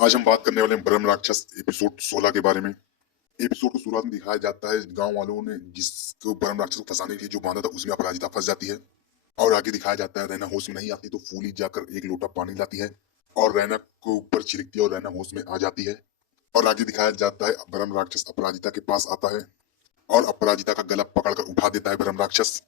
आज हम बात करने वाले हैं ब्रह्म राक्षस एपिसोड 16 के बारे में। एपिसोड को शुरुआत में दिखाया जाता है गांव वालों ने जिसको ब्रह्म राक्षस को फंसाने के लिए जो बांधा था उसमें अपराजिता फंस जाती है। और आगे दिखाया जाता है रैना होश में नहीं आती तो फूली जाकर एक लोटा पानी लाती है और रैना को ऊपर छिड़कती है और रैना होश में आ जाती है। और आगे दिखाया जाता है ब्रह्म राक्षस अपराजिता के पास आता है और अपराजिता का गला पकड़कर उठा देता है ब्रह्म राक्षस।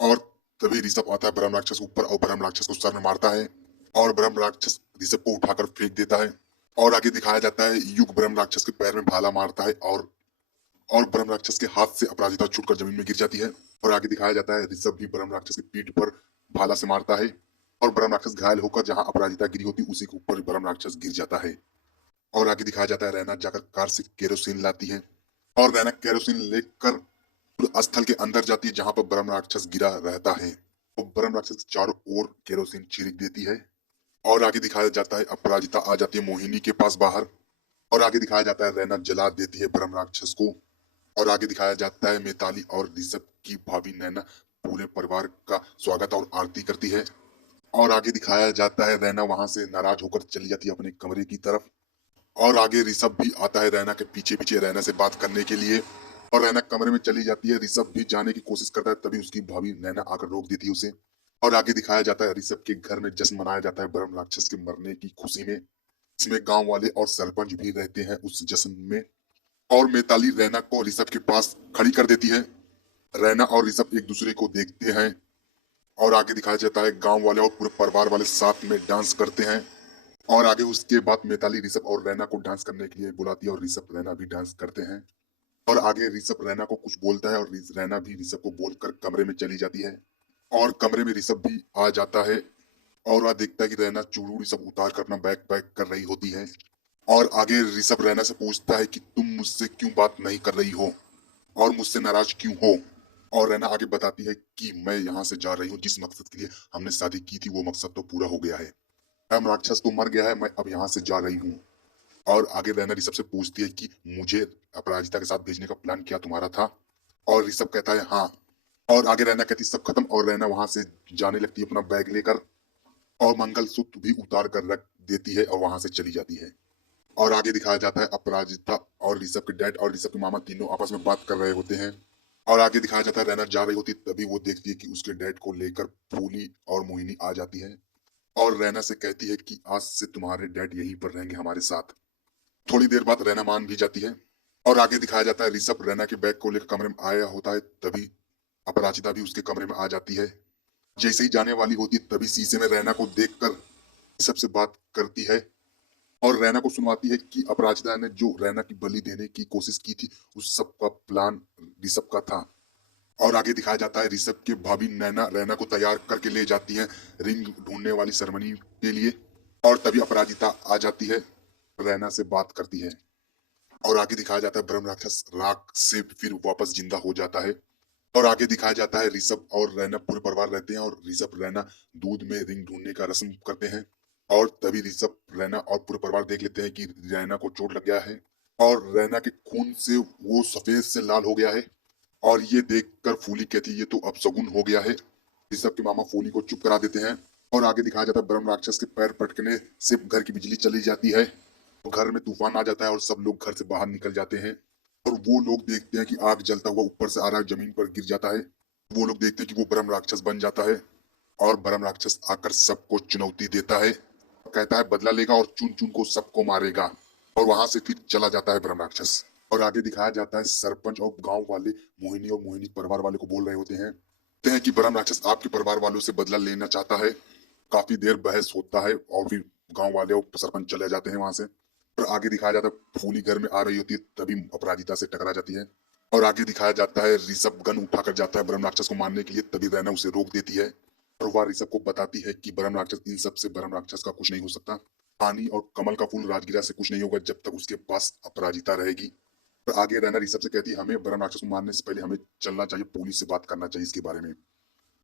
और तभी ऋषभ आता है ब्रह्म राक्षस के ऊपर और ब्रह्म राक्षस को सर में मारता है और ब्रह्म राक्षस ऋषभ को उठाकर फेंक देता है। और आगे दिखाया जाता है युग ब्रह्म राक्षस के पैर में भाला मारता है और ब्रह्म राक्षस के हाथ से अपराजिता छूटकर जमीन में गिर जाती है। और आगे दिखाया जाता है ऋषभ भी ब्रह्म राक्षस की पीठ पर भाला से मारता है और ब्रह्म राक्षस घायल होकर जहां अपराजिता गिरी होती उसी के ऊपर ब्रह्म राक्षस गिर जाता है। और आगे दिखाया जाता है रैना जाकर कार से केरोसिन लाती है और रैना केरोसिन लेकर स्थल के अंदर जाती है जहां पर ब्रह्म राक्षस गिरा रहता है। तो ब्रह्म राक्षस चारों ओर केरोसिन छिड़क देती है। और आगे दिखाया जाता है अपराजिता आ जाती है मोहिनी के पास बाहर। और आगे दिखाया जाता है रैना जला देती है ब्रह्म राक्षस को। और आगे दिखाया जाता है मिताली और ऋषभ की भाभी नैना पूरे परिवार का स्वागत और आरती करती है। और आगे दिखाया जाता है रैना वहां से नाराज होकर चली जाती है अपने कमरे की तरफ। और आगे ऋषभ भी आता है रैना के पीछे पीछे रैना से बात करने के लिए और रैना कमरे में चली जाती है। ऋषभ भी जाने की कोशिश करता है तभी उसकी भाभी नैना आकर रोक देती है उसे। और आगे दिखाया जाता है ऋषभ के घर में जश्न मनाया जाता है ब्रह्म राक्षस के मरने की खुशी में। इसमें गांव वाले और सरपंच भी रहते हैं उस जश्न में। और मिताली रैना को ऋषभ के पास खड़ी कर देती है। रैना और ऋषभ एक दूसरे को देखते हैं और आगे दिखाया जाता है गांव वाले और पूरे परिवार वाले साथ में डांस करते हैं। और आगे उसके बाद मिताली ऋषभ और रैना को डांस करने के लिए बुलाती है और ऋषभ रैना भी डांस करते हैं। और आगे ऋषभ रैना को कुछ बोलता है और रैना भी ऋषभ को बोलकर कमरे में चली जाती है। और कमरे में ऋषभ भी आ जाता है और वह देखता है कि रैना चूड़ू ऋषभ उतार कर अपना बैग पैक कर रही होती है। और आगे ऋषभ रैना से पूछता है कि तुम मुझसे क्यों बात नहीं कर रही हो और मुझसे नाराज क्यों हो। और रैना आगे बताती है कि मैं यहाँ से जा रही हूँ, जिस मकसद के लिए हमने शादी की थी वो मकसद तो पूरा हो गया है। ब्रह्म राक्षस तो मर गया है, मैं अब यहाँ से जा रही हूँ। और आगे रैना ऋषभ से पूछती है कि मुझे अपराजिता के साथ भेजने का प्लान क्या तुम्हारा था। और ऋषभ कहता है हाँ। और आगे रैना कहती सब खत्म और रैना वहां से जाने लगती है अपना बैग लेकर और मंगलसूत्र भी उतार कर रख देती है और वहां से चली जाती है। और आगे दिखाया जाता है अपराजिता और ऋषभ के डैड और ऋषभ के मामा तीनों आपस में बात कर रहे होते हैं। और आगे दिखाया जाता है रैना जा रही होती तभी वो देखती है कि उसके डैड को लेकर फूली और मोहिनी आ जाती है और रैना से कहती है कि आज से तुम्हारे डैड यहीं पर रहेंगे हमारे साथ। थोड़ी देर बाद रैना मान भी जाती है। और आगे दिखाया जाता है ऋषभ रैना के बैग को लेकर कमरे में आया होता है तभी अपराजिता भी उसके कमरे में आ जाती है। जैसे ही जाने वाली होती है तभी शीशे में रैना को देखकर ऋषभ से बात करती है और रैना को सुनवाती है कि अपराजिता ने जो रैना की बलि देने की कोशिश की थी उस सब का प्लान ऋषभ का था। और आगे दिखाया जाता है ऋषभ के भाभी नैना रैना को तैयार करके ले जाती है रिंग ढूंढने वाली सेरेमनी के लिए। और तभी अपराजिता आ जाती है, रैना से बात करती है। और आगे दिखाया जाता है ब्रह्म राक्षस राख से फिर वापस जिंदा हो जाता है। और आगे दिखाया जाता है ऋषभ और रैना पूरे परिवार रहते हैं और ऋषभ रैना दूध में रिंग ढूंढने का रस्म करते हैं। और तभी ऋषभ रैना और पूरे परिवार देख लेते हैं कि रैना को चोट लग गया है और रैना के खून से वो सफेद से लाल हो गया है। और ये देखकर फूली कहती ये तो अपशगुन हो गया है। ऋषभ के मामा फूली को चुप करा देते हैं। और आगे दिखाया जाता है ब्रह्म राक्षस के पैर पटकने से घर की बिजली चली जाती है। तो घर में तूफान आ जाता है और सब लोग घर से बाहर निकल जाते हैं। और वो लोग देखते हैं कि आग जलता हुआ ऊपर से आ रहा है, जमीन पर गिर जाता है। वो लोग देखते हैं कि वो ब्रह्म राक्षस बन जाता है और ब्रह्म राक्षस आकर सबको चुनौती देता है, कहता है बदला लेगा और चुन चुन को सबको मारेगा। और वहां से फिर चला जाता है ब्रह्म राक्षस। और आगे दिखाया जाता है सरपंच और गांव वाले मोहिनी और मोहिनी परिवार वाले को बोल रहे होते हैं कि ब्रह्म राक्षस आपके परिवार वालों से बदला लेना चाहता है। काफी देर बहस होता है और फिर गांव वाले और सरपंच चले जाते हैं वहां से। और आगे दिखाया जाता है फूली घर में आ रही होती है तभी अपराजिता से टकरा जाती है। और आगे दिखाया जाता है ऋषभ गन उठाकर जाता है ब्रह्म राक्षस को मारने के लिए तभी रैना उसे रोक देती है। और वह ऋषभ को बताती है कि ब्रह्म राक्षस इन सब से ब्रह्म राक्षस का कुछ नहीं हो सकता। पानी और कमल का फूल राजगिरा से कुछ नहीं होगा जब तक उसके पास अपराजिता रहेगी। और आगे रैना ऋषभ से कहती है हमें ब्रह्म राक्षस को मारने से पहले हमें चलना चाहिए, पुलिस से बात करना चाहिए इसके बारे में।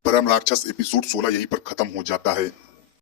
ब्रह्म राक्षस एपिसोड 16 यहीं पर खत्म हो जाता है।